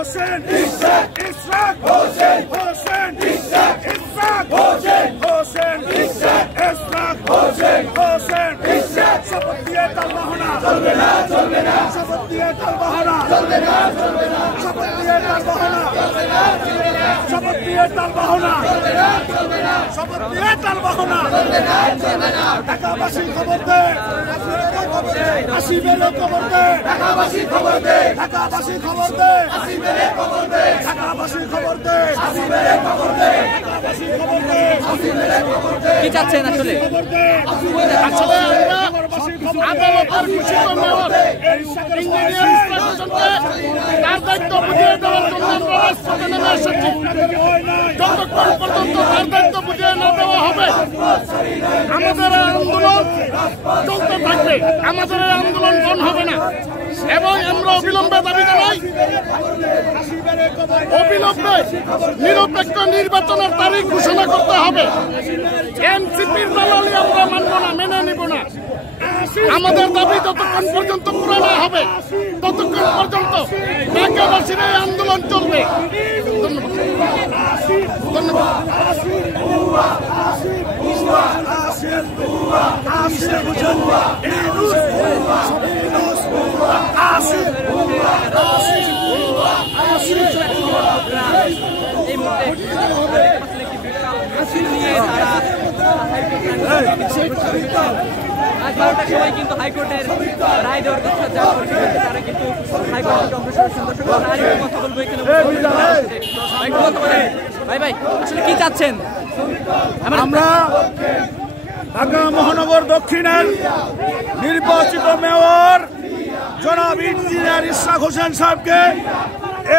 হোসেন ইশরাক ইশরাক হোসেন হোসেন ইশরাক ইশরাক হোসেন হোসেন ইশরাক ইশরাক হোসেন হোসেন ইশরাক শপথ দিয়ে তাল বাহানা চলবে না শপথ দিয়ে তাল বাহানা চলবে না শপথ দিয়ে তাল বাহানা চলবে না শপথ দিয়ে তাল বাহানা চলবে না শপথ দিয়ে তাল বাহানা চলবে না ঢাকাবাসী খবর দে আসিবেলে খবর দে ঢাকাবাসী খবর দে ঢাকাবাসী খবর দে আসিবেলে খবর দে ঢাকাবাসী খবর দে আসিবেলে খবর দে ঢাকাবাসী খবর দে আসিবেলে খবর দে কি চাচ্ছেন আসলে আসলে আমরা আদালতের ঘোষিত মেয়র ইঞ্জিনিয়ার ইনস্ট্রাকশনকে তার দায়িত্ব বুঝিয়ে দেওয়ার জন্য আমরা রাজপথে নেমে এসেছি। যতক্ষণ পর্যন্ত তার দায়িত্ব বুঝিয়ে না দেওয়া হবে আমাদের আন্দোলন চলতে থাকবে, আমাদের এই আন্দোলন বন্ধ হবে না এবং আমরা অবিলম্বে দাবি জানাই অবিলম্বে নিরপেক্ষ নির্বাচনের তারিখ ঘোষণা করতে হবে। এনসিপির দালালি আমরা মানব না, মেনে নিব না। আমাদের দাবি যতক্ষণ পর্যন্ত পুরো না হবে ততক্ষণ পর্যন্ত ঢাকাবাসীর এই আন্দোলন চলবে। আজ 12টার সময় কিন্তু হাইকোর্টের রায় দেওয়ার কথা জানা পড়েছে, তারা কিন্তু হাইকোর্টের অগ্রসর দর্শক কথা বলবো এখানে। ভাই ভাই আসলে কি চাচ্ছেন? আমরা ঢাকা মহানগর দক্ষিণের নির্বাচিত মেয়র জনাব ইঞ্জিনিয়ার ইশরাক হোসেন সাহেবকে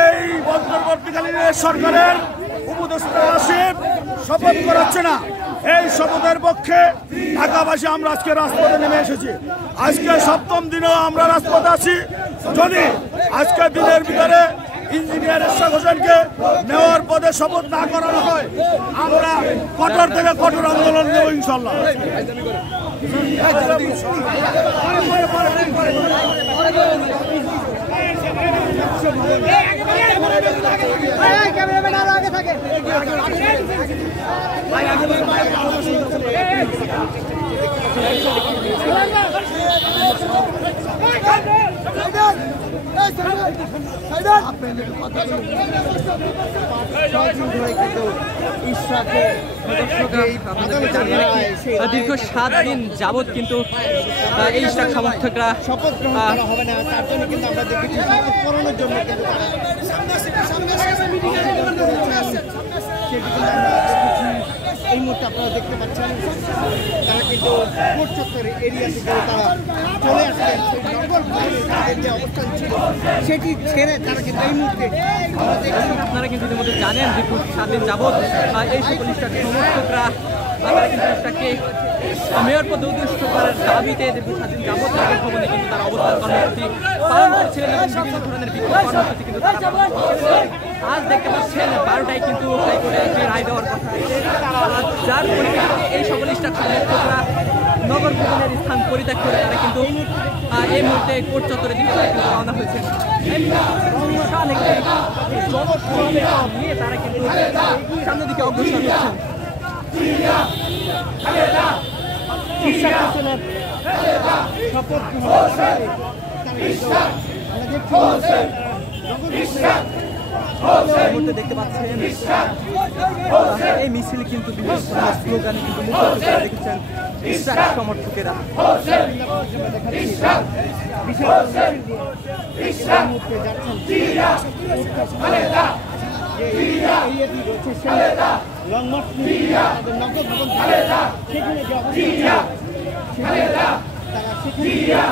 এই অন্তর্বর্তীকালীন সরকারের উপদেষ্টা আসিফ শপথ করাচ্ছে না। এই শপথের পক্ষে ঢাকাবাসী আমরা আজকে রাজপথে নেমে এসেছি। আজকে 7ম দিনেও আমরা রাজপথে আছি। যদি আজকের দিনের ভিতরে ইঞ্জিনিয়ার ইশরাক হোসেনকে মেয়র পদে শপথ না করানো হয় আমরা কঠোর থেকে কঠোর আন্দোলন নেব ইনশাল্লাহ। দীর্ঘ 7 দিন যাবৎ কিন্তু এই ইশরাক সমর্থকরা শপথ গ্রহণ করা হবে না, তার জন্য কিন্তু আমরা দেখেছি শপথ পড়ানোর জন্য কিন্তু তারা এই মুহূর্তে আপনারা দেখতে পাচ্ছেন তারা কিন্তু কোর্ট চত্বরের এরিয়া থেকে তারা চলে আসছেন। সেই নগর তাদের যে অবস্থান ছিল সেটি ছেড়ে তারা কিন্তু এই মুহূর্তে আপনারা কিন্তু ইতিমধ্যে জানেন দীর্ঘ 7 দিন যাবৎ এই সকল ইশরাক সমর্থকরা তারা কিন্তু ইশরাককে মেয়র পদে উদ্দিষ্ট করার দাবিতে দীর্ঘ 7 দিন যাবৎ নগর ভবনে কিন্তু তারা অবস্থান কর্মসূচি পালন করছিলেন এবং বিভিন্ন ধরনের বিক্ষোভ কর্মসূচি কিন্তু তারা পালন করছিলেন। আজ দেখতে পাচ্ছেন 12টায় কিন্তু হাইকোর্টের যে রায় দেওয়ার কথা যার পরিপ্রেক্ষিতে এই সকল ইশরাক সমর্থকরা নগর ভবনের স্থান পরিত্যাগ করে তারা কিন্তু এই মুহূর্তে কোর্ট চত্বরের দিকে রওনা হয়েছেন। নিয়ে তারা কিন্তু সামনের দিকে অগ্রসর হচ্ছেন। দেখতে পাচ্ছেন এই মিছিল কিন্তু বিভিন্ন স্লোগানে কিন্তু দেখেছেন ইশরাক সমর্থকেরা।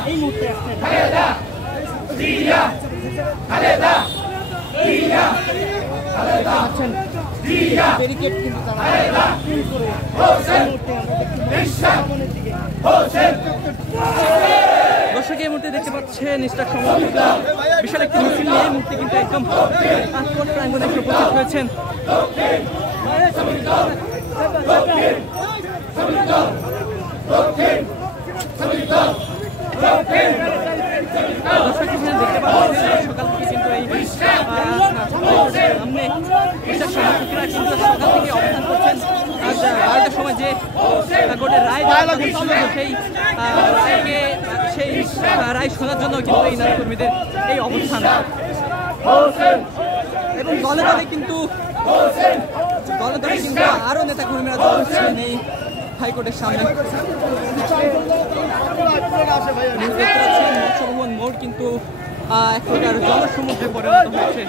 এই মুহূর্তে ব্যারিকেড কিন্তু তারা দর্শক এই মুহূর্তে দেখতে পাচ্ছেন ইশরাক সমর্থকরা বিশাল একটি মিছিল নিয়ে এই মুহূর্তে কিন্তু একদম কোর্ট প্রাঙ্গণে উপস্থিত হয়েছেন। দর্শক দেখতে পাচ্ছেন সকাল থেকে কিন্তু এই সামনে এটার সমর্থকরা কিন্তু সকাল থেকে অবস্থান করছেন। আজ 12টার সময় যে কোর্টের রায় সেই রায় শোনার জন্য কিন্তু এই নেতাকর্মীদের এই অবস্থান। এবং দলে দলে কিন্তু আরো নেতাকর্মীরা জড়ো হচ্ছেন এই হাইকোর্টের সামনে। মৎস্যভবন মোড় কিন্তু এক প্রকার জনসমুদ্রে পরিণত হয়েছে।